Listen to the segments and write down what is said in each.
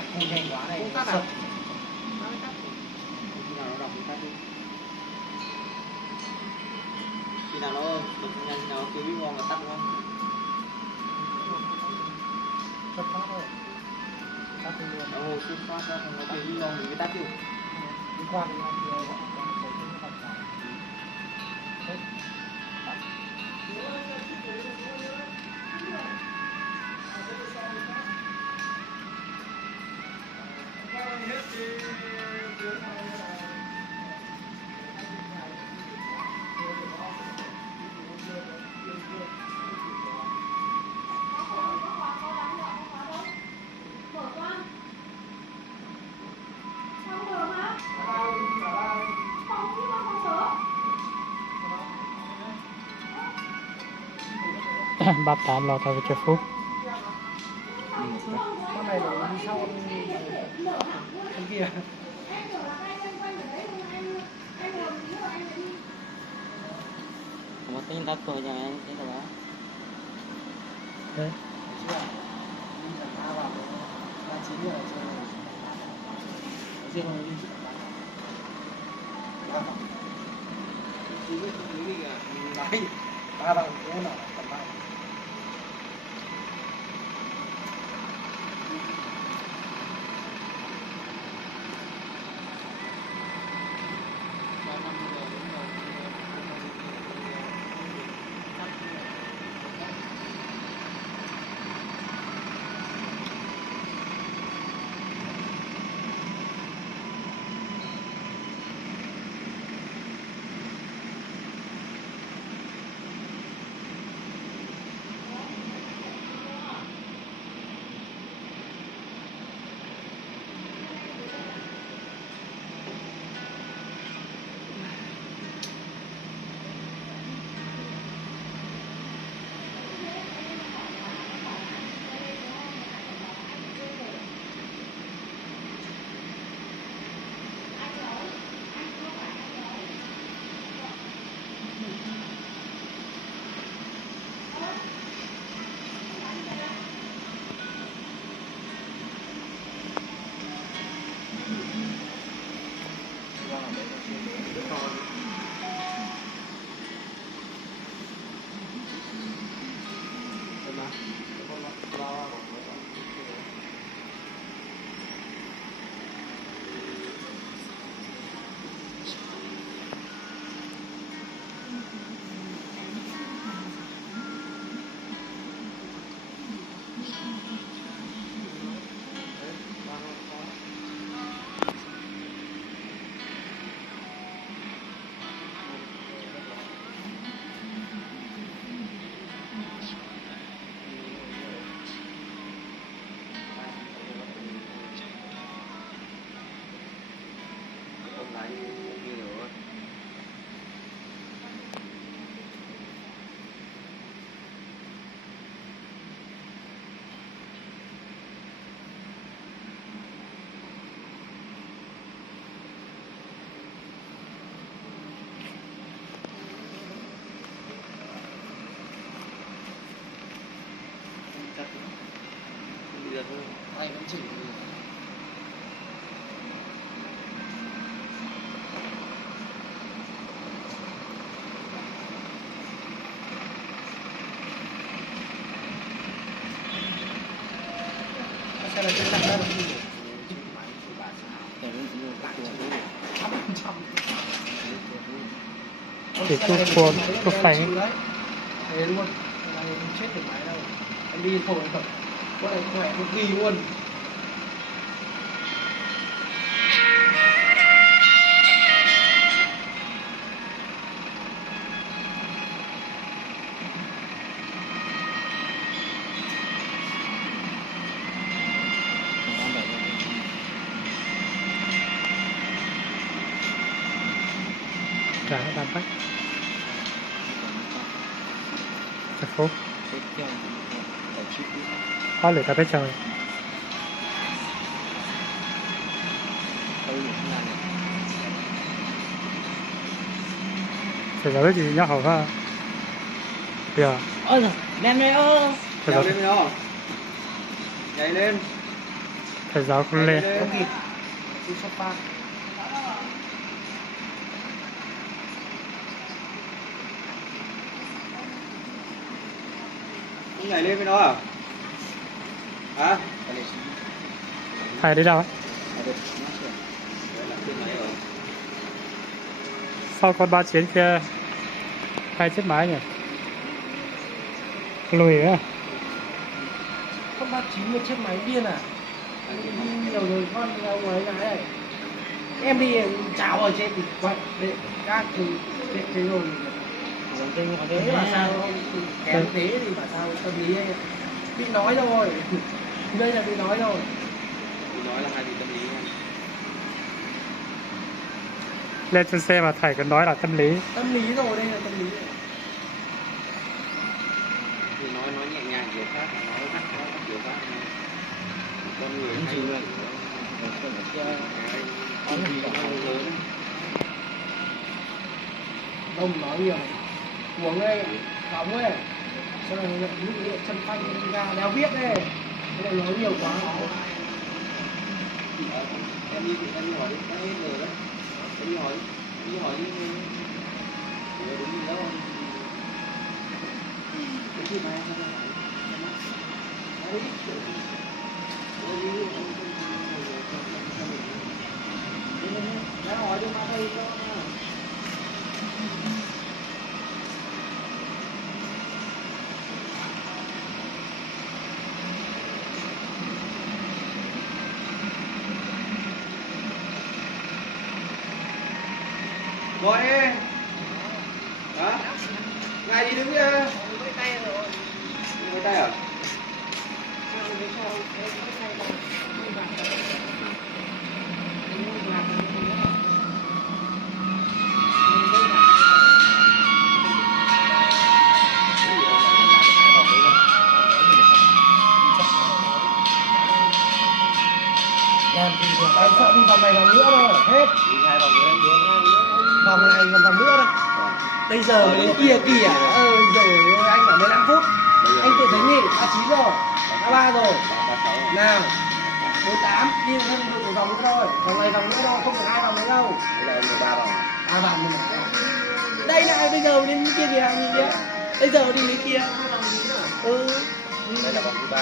cắt không nhanh quá này. Không cắt à? Nó cắt. Khi nào nó đọc thì cắt đi. Khi nào nó bật nhanh, khi nào nó kêu bip ngon là tắt đúng không? Xuất phát thôi. Tắt đi luôn. Nó hồi xuất phát ra, nó kêu bip ngon mình mới tắt chứ. Đi qua thì anh kia họ còn thấy cái mặt này. Hết. Bắp tám lo tao cho phút. Con này để đi sau con kia. Một cái tắt rồi cho anh thế là Đấy. Ba bằng cố nào tầm ba. bây giờ thôi. Anh vẫn chỉ sẽ là cái này Thì thuốc phải thế luôn, này không chết được máy đâu, anh đi thổi thật, có này khỏe cực kỳ luôn. trả đàn bách thành phố có lửa ta biết trời thì là cái gì nhá hầu ha kìa ôi giời, đem đây ơ leo lên đó nhảy lên thầy giáo không lên. Không kịp. Đi shop ba. Không nhảy lên với nó à? Hả? Thầy đi đâu ấy? Sau con 3 chiến kia 2 chiếc máy nhỉ? Lùi nữa. Con 39 một chiếc máy điên à? Đi nhiều rồi con ông ấy lái này. Em đi chào ở trên thì quay để các thứ thế rồi. Thế mà sao kém thế thì mà sao tâm lý ấy. Bị nói rồi. Đây là bị nói rồi. Bị nói là hai bị tâm lý nha. Lên trên xe mà thầy còn nói là tâm lý. Tâm lý rồi, đây là tâm lý. Thì nói nhẹ nhàng kiểu khác, nói khác kiểu khác. Con người hay là con gì cũng lớn. Không nói nhiều. Uống đây, phóng ấy. Sau này lúc điện chân phanh đi ra đéo biết đây. Cái này nói nhiều quá. Em đi hỏi đi, đã hết rồi đấy. Em đi hỏi đi. Đúng gì đâu. Cái gì mà em không hỏi. Đã hỏi cho mà thầy cho. Rồi đi. Hả? Ngay đi đứng kia. Với tay rồi. Với tay à? Làm gì được, em sợ đi vòng này vòng nữa thôi, hết. Đi 2 vòng nữa em đứng. Vòng này còn vòng nữa đâu. Bây giờ mới đến kia kìa. Rồi anh bảo 15 phút. Anh tự tính đi, 39 rồi, 33 rồi. 36. Nào, 48, đi thêm được một vòng nữa thôi. Vòng này vòng nữa đâu, không được 2 vòng nữa đâu. Đây là 13 vòng. 3 vòng nữa. Đây này, bây giờ đến kia thì làm gì nhé. Bây giờ đi đến kia. Đây là vòng thứ 3.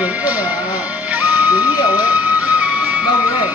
Vướng cơ mà vướng nhiều ấy, đông này.